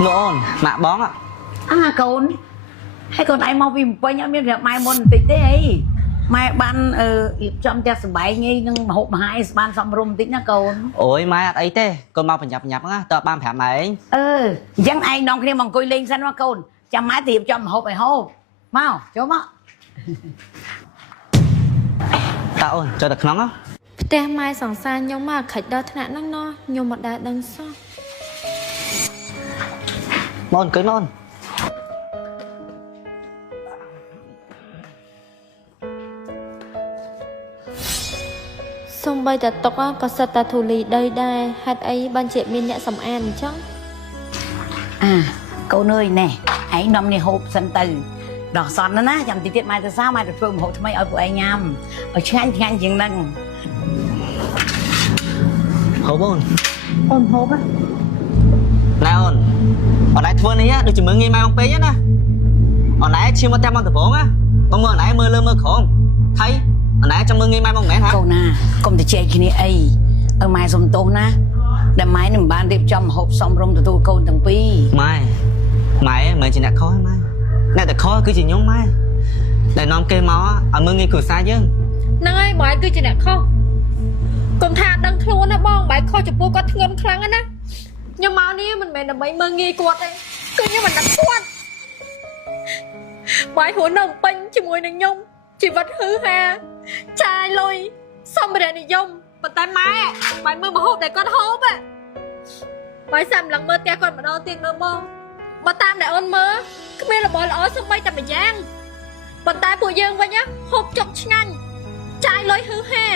ngon mạ bón ạ con hay còn ai mau vì bao nhiêu miếng rượu mai môn tịch thế ấy mai ban trong cha sờ bảy ngay nâng hộp hai ban xong rum tịch nha con ôi mai ấy thế con mau phải nhập á tao ban phải mày dân ai nong kia mong coi lên xanh hoa con chăm mái tiệp cho hộp phải hộp mau chỗ má tao cho được nóng á ផ្ទះម៉ែសង្សារខ្ញុំមកខិចដល់ថ្នាក់ហ្នឹងណោះខ្ញុំមិនដែលដឹងសោះ ngon cưới ngon សំបីតែតុកក៏សិតតែធូលីដីដែរហេតុអីបានជាមានអ្នកសំអានអញ្ចឹង con ơi nè hãy nằm này hộp sân từ đỏ sọt nữa ná chậm tí tiết mai từ sao mai được phương hộp thay ở của anh nhầm ở nhanh chừng nâng hộp ôn hộp á nè ôn ở đây thua này á được chỉ mừng nghe mai ông pé nhá ở nãy chiêu mà tem bằng tập vốn á con mơ nãy mơ lơ mơ khổng thấy ở nãy trong mơ nghe mai mong mẹ hả câu nà công thì chơi cái này ấy ở mai dùng tô ná để mai nằm ban điệp trong hộp xong rung từ tôi câu từng pi mai mày mày chỉ nè khó mai nèแต่khó cứ chỉ nhúng mai để nom kê máu ở mơ nghe cửa xa chứ ហ្នឹងហើយបើគឺជាអ្នកខុសកុំថាដឹងខ្លួនណាបងបើខុសចំពោះគាត់ធ្ងន់ខ្លាំងណាខ្ញុំមកនេះមិនមែនដើម្បីមើងងាយគាត់ទេគឺខ្ញុំមិនដឹងគាត់បើហួរនៅពេញជាមួយនឹងខ្ញុំជីវិតហឺហាចាយលុយសម្ភារៈនិយមប៉ុន្តែម៉ែបើមើលមហូបដែលគាត់ហូបបើសាំឡើងមើលផ្ទះគាត់ម្ដងទៀតមើលមកបើតាមដែលអូនមើលគ្មានរបស់ល្អសូម្បីតែម្យ៉ាងប៉ុន្តែពួកយើងវិញហូបចុកឆ្ងាញ់ចាយលុយហឺហា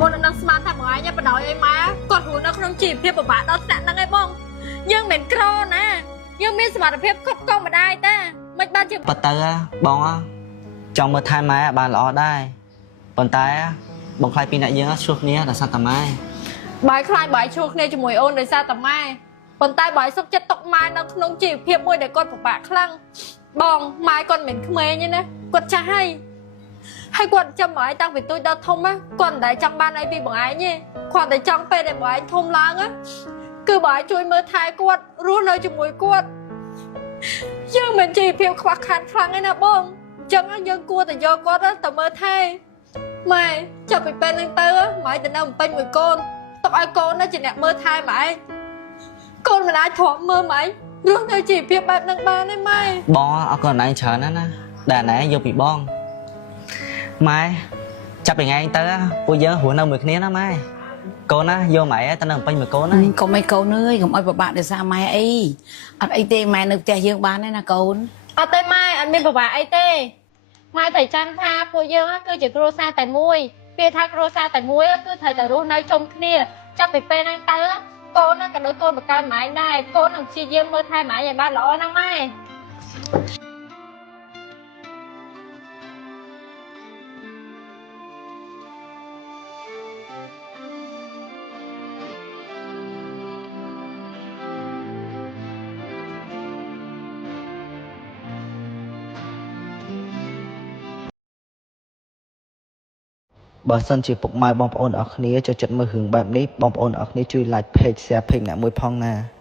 អូននឹងស្មានថាបងឯងបដ ாய் អីម៉ែគាត់ហួរនៅក្នុងជីវភាពពិបាកដល់ថ្នាក់ហ្នឹងឯងបងយើងមិនក្រណាយើងមានសមត្ថភាពគ្រប់កងម្ដាយតាមិនបានជា បតើបងចង់មើលថែម៉ែបានល្អដែរប៉ុន្តែបងខ្លាចពីអ្នកយើងជួបគ្នាដោយសារតែម៉ែ បាយខ្លាចបាយឈ្លោះគ្នាជាមួយអូនដោយសារតែម៉ែប៉ុន្តែបាយសុខចិត្តຕົកម៉ែនៅក្នុងជីវភាពមួយដែលគាត់ពិបាកខ្លាំងបងម៉ែគាត់មិនក្មេងទេណាគាត់ចាស់ហើយគាត់ចាំបងឯងតាំងពីទូចដល់ធំគាត់មិនដែលចង់បានអីពីបងឯងទេគាត់តែចង់ពេលដែលបងឯងធំឡើងគឺបងឯងជួយមើលថែគាត់រស់នៅជាមួយគាត់យើងមិនជីវភាពខ្វះខាតខ្លាំងទេណាបងអញ្ចឹងយើងគួរតែយកគាត់ទៅមើលថែម៉ែចាប់ពីពេលហ្នឹងទៅម៉ែទៅនៅពេញមួយកូនទុកឲ្យកូនជាអ្នកមើលថែម៉ែកូនមិនអាចទ្រាំមើលម៉ែរស់នៅជីវភាពបែបហ្នឹងបានទេម៉ែ បងអរគុណណៃច្រើនណាស់ណាដែលណៃយកពីបងម៉ែចាប់ពីថ្ងៃទៅពួកយើងហួរនៅមួយគ្នាណាម៉ែកូនណាយកម៉ែទៅនៅពេញមួយកូនណា កុំអីកូនអើយកុំអោយពិបាកដោយសារម៉ែអីអត់អីទេម៉ែនៅផ្ទះយើងបានទេណាកូន អត់ទេម៉ែអត់មានពិបាកអីទេម៉ែតែចាំថាពួកយើងគឺជាគ្រួសារតែមួយពេលថាគ្រួសារតែមួយគឺត្រូវតែរស់នៅជុំគ្នាចាប់ពីពេលហ្នឹងទៅកូនក៏ដូចកូនបកើម៉ែដែរកូននឹងព្យាយាមមើលថែម៉ែឲ្យបានល្អណាស់ម៉ែ បើសិនជាពុកម៉ែបងប្អូនអរគ្នាចូលចិត្តមើលរឿងបែបនេះបងប្អូនអរគ្នាជួយ like page share page អ្នកមួយផងណា